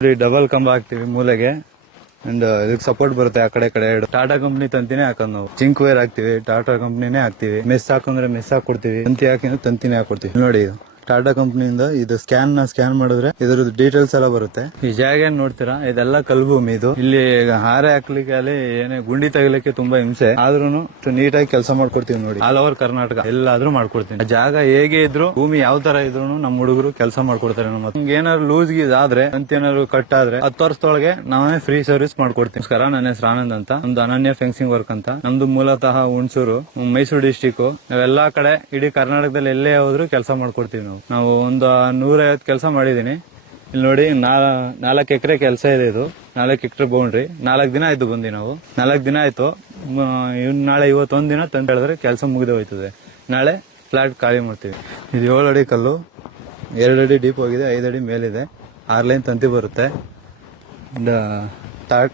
Double ಕಂಬ ಹಾಕ್ತಿವಿ ಮೂಲೆಗೆ ಅಂಡ್ ಇದಕ್ಕೆ ಸಪೋರ್ಟ್ ಬರುತ್ತೆ. ಆ ಕಡೆ ಟಾಟಾ ಕಂಪ್ನಿ ತಂತಿನೇ ಹಾಕೋದು ನಾವು. ಜಿಂಕ್ ವೇರ್ ಹಾಕ್ತಿವಿ, ಟಾಟಾ ಕಂಪ್ನಿನೇ ಹಾಕ್ತಿವಿ. ಮೆಸ್ ಹಾಕಂದ್ರೆ ಮೆಸ್ ಹಾಕೊಡ್ತೀವಿ, ತಂತಿ ಹಾಕಿದ್ರೆ ತಂತಿನೇ ಹಾಕೊಡ್ತೀವಿ. ನೋಡಿ ಇದು ಟಾಟಾ ಕಂಪ್ನಿಯಿಂದ ಇದು ಸ್ಕ್ಯಾನ್ ಮಾಡಿದ್ರೆ ಇದ್ರದ್ದು ಡೀಟೇಲ್ಸ್ ಎಲ್ಲ ಬರುತ್ತೆ. ಈ ಜಾಗ ಏನ್ ನೋಡ್ತೀರಾ, ಇದೆಲ್ಲ ಕಲ್ಭೂಮಿ. ಇದು ಇಲ್ಲಿ ಹಾರೆ ಹಾಕ್ಲಿಕ್ಕೆ ಅಲ್ಲಿ ಏನೇ ಗುಂಡಿ ತಗಲಿಕ್ಕೆ ತುಂಬಾ ಹಿಂಸೆ ಆದ್ರೂ ನೀಟಾಗಿ ಕೆಲಸ ಮಾಡ್ಕೊಡ್ತೀವಿ. ನೋಡಿ ಆಲ್ ಓವರ್ ಕರ್ನಾಟಕ ಎಲ್ಲಾದ್ರೂ ಮಾಡ್ಕೊಡ್ತೀವಿ. ಜಾಗ ಹೇಗೆ ಇದ್ರು, ಭೂಮಿ ಯಾವ ತರ ಇದ್ರು ನಮ್ಮ ಹುಡುಗರು ಕೆಲಸ ಮಾಡ್ಕೊಡ್ತಾರೆ. ನಮ್ಗೆ ಏನಾದ್ರು ಲೂಸ್ ಗೀಸ್ ಆದ್ರೆ, ಅಂತ ಏನಾದ್ರು ಕಟ್ ಆದ್ರೆ 10 ವರ್ಷದೊಳಗೆ ನಾವೇ ಫ್ರೀ ಸರ್ವಿಸ್ ಮಾಡ್ಕೊಡ್ತೀವಿ. ನಮಸ್ಕಾರ, ನನ್ನ ಹೆಸರು ಆನಂದ್ ಅಂತ. ನಮ್ದು ಅನನ್ಯ ಫೆನ್ಸಿಂಗ್ ವರ್ಕ್ ಅಂತ. ನಮ್ದು ಮೂಲತಃ ಹುಣಸೂರು, ಮೈಸೂರು ಡಿಸ್ಟಿಕ್. ನಾವೆಲ್ಲಾ ಕಡೆ ಇಡೀ ಕರ್ನಾಟಕದಲ್ಲಿ ಎಲ್ಲೇ ಹೋದ್ರು ಕೆಲಸ ಮಾಡ್ಕೊಡ್ತೀವಿ. ನಾವು ಒಂದು 150 ಕೆಲಸ ಮಾಡಿದೀನಿ. ಇಲ್ಲಿ ನೋಡಿ 4 ಎಕರೆ ಕೆಲಸ ಇದೆ. ಇದು 4 ಎಕರೆ ಬೌಂಡ್ರಿ. 4 ದಿನ ಆಯ್ತು ಬಂದಿ ನಾವು. 4 ದಿನ ಆಯ್ತು. ನಾಳೆ ಇವತ್ತೊಂದ್ ದಿನ ತಂದು ಹೇಳಿದ್ರೆ ಕೆಲಸ ಮುಗಿದು ಹೋಯ್ತದೆ. ನಾಳೆ ಫ್ಲಾಟ್ ಖಾಲಿ ಮಾಡ್ತೀವಿ. ಇದು 7 ಅಡಿ ಕಲ್ಲು, 2 ಅಡಿ ಡೀಪ್ ಹೋಗಿದೆ, 5 ಅಡಿ ಮೇಲಿದೆ. 6 ಲೈನ್ ತಂತಿ ಬರುತ್ತೆ.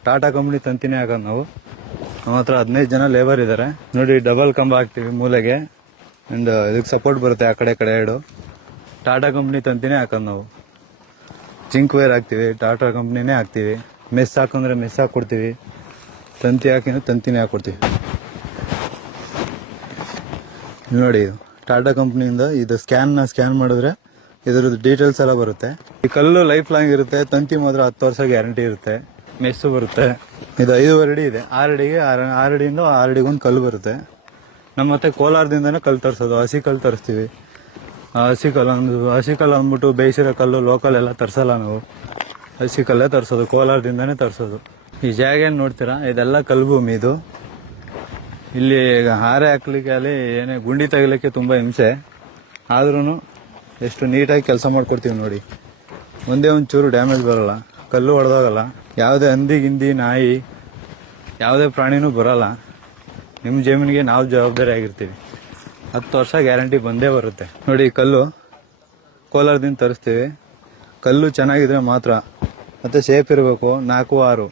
ಟಾಟಾ ಕಂಪ್ನಿ ತಂತಿನೇ ಹಾಕೋದು ನಾವು. ನಮ್ಮ ಹತ್ರ 15 ಜನ ಲೇಬರ್ ಇದಾರೆ. ನೋಡಿ ಡಬಲ್ ಕಂಬ ಹಾಕ್ತಿವಿ ಮೂಲೆಗೆ ಅಂಡ್ ಇದಕ್ಕೆ ಸಪೋರ್ಟ್ ಬರುತ್ತೆ. ಆ ಕಡೆ ಎರಡು ಟಾಟಾ ಕಂಪ್ನಿ ತಂತಿನೇ ಹಾಕೋದು ನಾವು. ಜಿಂಕ್ ವೇರ್ ಹಾಕ್ತಿವಿ, ಟಾಟಾ ಕಂಪ್ನಿನೇ ಹಾಕ್ತಿವಿ. ಮೆಸ್ ಹಾಕಂದ್ರೆ ಮೆಸ್ ಹಾಕೊಡ್ತೀವಿ, ತಂತಿ ಹಾಕಿದ್ರೆ ತಂತಿನೇ ಹಾಕೊಡ್ತೀವಿ. ನೋಡಿ ಇದು ಟಾಟಾ ಕಂಪ್ನಿಯಿಂದ ಇದು ಸ್ಕ್ಯಾನ್ ಮಾಡಿದ್ರೆ ಇದ್ರದ್ದು ಡೀಟೇಲ್ಸ್ ಎಲ್ಲ ಬರುತ್ತೆ. ಈ ಕಲ್ಲು ಲೈಫ್ ಲಾಂಗ್ ಇರುತ್ತೆ. ತಂತಿ ಮಾತ್ರ 10 ವರ್ಷ ಗ್ಯಾರಂಟಿ ಇರುತ್ತೆ. ಮೆಸ್ಸು ಬರುತ್ತೆ. ಇದು 5 ಅಡಿ ಇದೆ. 6 ಅಡಿಯಿಂದ 6 ಅಡಿಗೊಂದು ಕಲ್ಲು ಬರುತ್ತೆ. ನಮ್ಮ ಮತ್ತೆ ಕೋಲಾರದಿಂದನೇ ಕಲ್ಲು ತರಿಸೋದು. ಹಸಿ ಕಲ್ಲು ತರಿಸ್ತೀವಿ. ಹಸಿ ಕಲ್ಲು ಅಂದ್ಬಿಟ್ಟು ಬೇಯಿಸಿರೋ ಕಲ್ಲು ಲೋಕಲ್ ಎಲ್ಲ ತರ್ಸಲ್ಲ ನಾವು. ಹಸಿ ಕಲ್ಲೇ ತರಿಸೋದು, ಕೋಲಾರದಿಂದಾನೇ ತರಿಸೋದು. ಈ ಜಾಗ ಏನ್ ನೋಡ್ತೀರಾ, ಇದೆಲ್ಲ ಕಲ್ಭೂಮಿ. ಇದು ಇಲ್ಲಿ ಹಾರೆ ಹಾಕ್ಲಿಕ್ಕೆ ಅಲ್ಲಿ ಏನೇ ಗುಂಡಿ ತಗಲಿಕ್ಕೆ ತುಂಬಾ ಹಿಂಸೆ ಆದ್ರೂ ಎಷ್ಟು ನೀಟಾಗಿ ಕೆಲಸ ಮಾಡ್ಕೊಡ್ತೀವಿ. ನೋಡಿ ಒಂದೇ ಒಂಚೂರು ಡ್ಯಾಮೇಜ್ ಬರಲ್ಲ, ಕಲ್ಲು ಹೊಡೆದೋಗಲ್ಲ. ಯಾವುದೇ ಹಂದಿ ಗಿಂದಿ ನಾಯಿ ಯಾವುದೇ ಪ್ರಾಣಿನೂ ಬರಲ್ಲ. ನಿಮ್ಮ ಜಮೀನಿಗೆ ನಾವು ಜವಾಬ್ದಾರಿ ಆಗಿರ್ತೀವಿ. 10 ವರ್ಷ ಗ್ಯಾರಂಟಿ ಬಂದೇ ಬರುತ್ತೆ. ನೋಡಿ ಕಲ್ಲು ಕೋಲಾರದಿಂದ ತರಿಸ್ತೀವಿ. ಕಲ್ಲು ಚೆನ್ನಾಗಿದ್ರೆ ಮಾತ್ರ, ಮತ್ತೆ ಸೇಫ್ ಇರಬೇಕು. 4, 6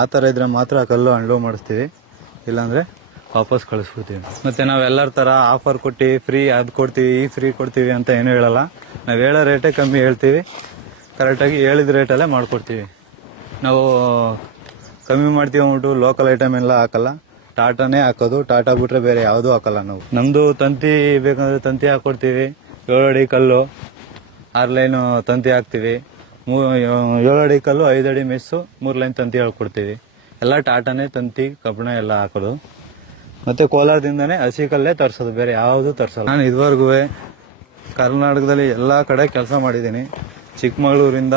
ಆ ಥರ ಇದ್ರೆ ಮಾತ್ರ ಕಲ್ಲು ಹ್ಯಾಂಡ್ ಮಾಡಿಸ್ತೀವಿ. ಇಲ್ಲಾಂದ್ರೆ ವಾಪಸ್ ಕಳಿಸ್ಬಿಡ್ತೀವಿ. ಮತ್ತೆ ನಾವೆಲ್ಲರ ಥರ ಆಫರ್ ಕೊಟ್ಟು ಫ್ರೀ ಅದು ಕೊಡ್ತೀವಿ, ಈ ಫ್ರೀ ಕೊಡ್ತೀವಿ ಅಂತ ಏನೂ ಹೇಳಲ್ಲ. ನಾವು ಹೇಳೋ ರೇಟೇ ಕಮ್ಮಿ ಹೇಳ್ತೀವಿ. ಕರೆಕ್ಟಾಗಿ ಹೇಳಿದ ರೇಟಲ್ಲೇ ಮಾಡ್ಕೊಡ್ತೀವಿ. ನಾವು ಕಮ್ಮಿ ಮಾಡ್ತೀವಿ ಅಂದ್ಬಿಟ್ಟು ಲೋಕಲ್ ಐಟಮ್ ಎಲ್ಲ ಹಾಕಲ್ಲ. ಟಾಟಾನೇ ಹಾಕೋದು. ಟಾಟಾ ಬಿಟ್ರೆ ಬೇರೆ ಯಾವುದೂ ಹಾಕಲ್ಲ ನಾವು. ನಮ್ದು ತಂತಿ ಬೇಕಂದ್ರೆ ತಂತಿ ಹಾಕೊಡ್ತೀವಿ. 7 ಅಡಿ ಕಲ್ಲು, 6 ಲೈನ್ ತಂತಿ ಹಾಕ್ತಿವಿ. 7 ಅಡಿ ಕಲ್ಲು, 5 ಅಡಿ ಮೆಸ್ಸು, 3 ಲೈನ್ ತಂತಿ ಹೇಳ್ಕೊಡ್ತೀವಿ. ಎಲ್ಲ ಟಾಟಾನೇ ತಂತಿ ಕಬ್ಬಣ ಎಲ್ಲ ಹಾಕೋದು. ಮತ್ತೆ ಕೋಲಾರದಿಂದಾನೇ ಹಸಿ ಕಲ್ಲೇ ತರಿಸೋದು, ಬೇರೆ ಯಾವುದು ತರಿಸೋದು. ನಾನು ಇದುವರೆಗೂ ಕರ್ನಾಟಕದಲ್ಲಿ ಎಲ್ಲ ಕಡೆ ಕೆಲಸ ಮಾಡಿದ್ದೀನಿ. ಚಿಕ್ಕಮಗಳೂರಿಂದ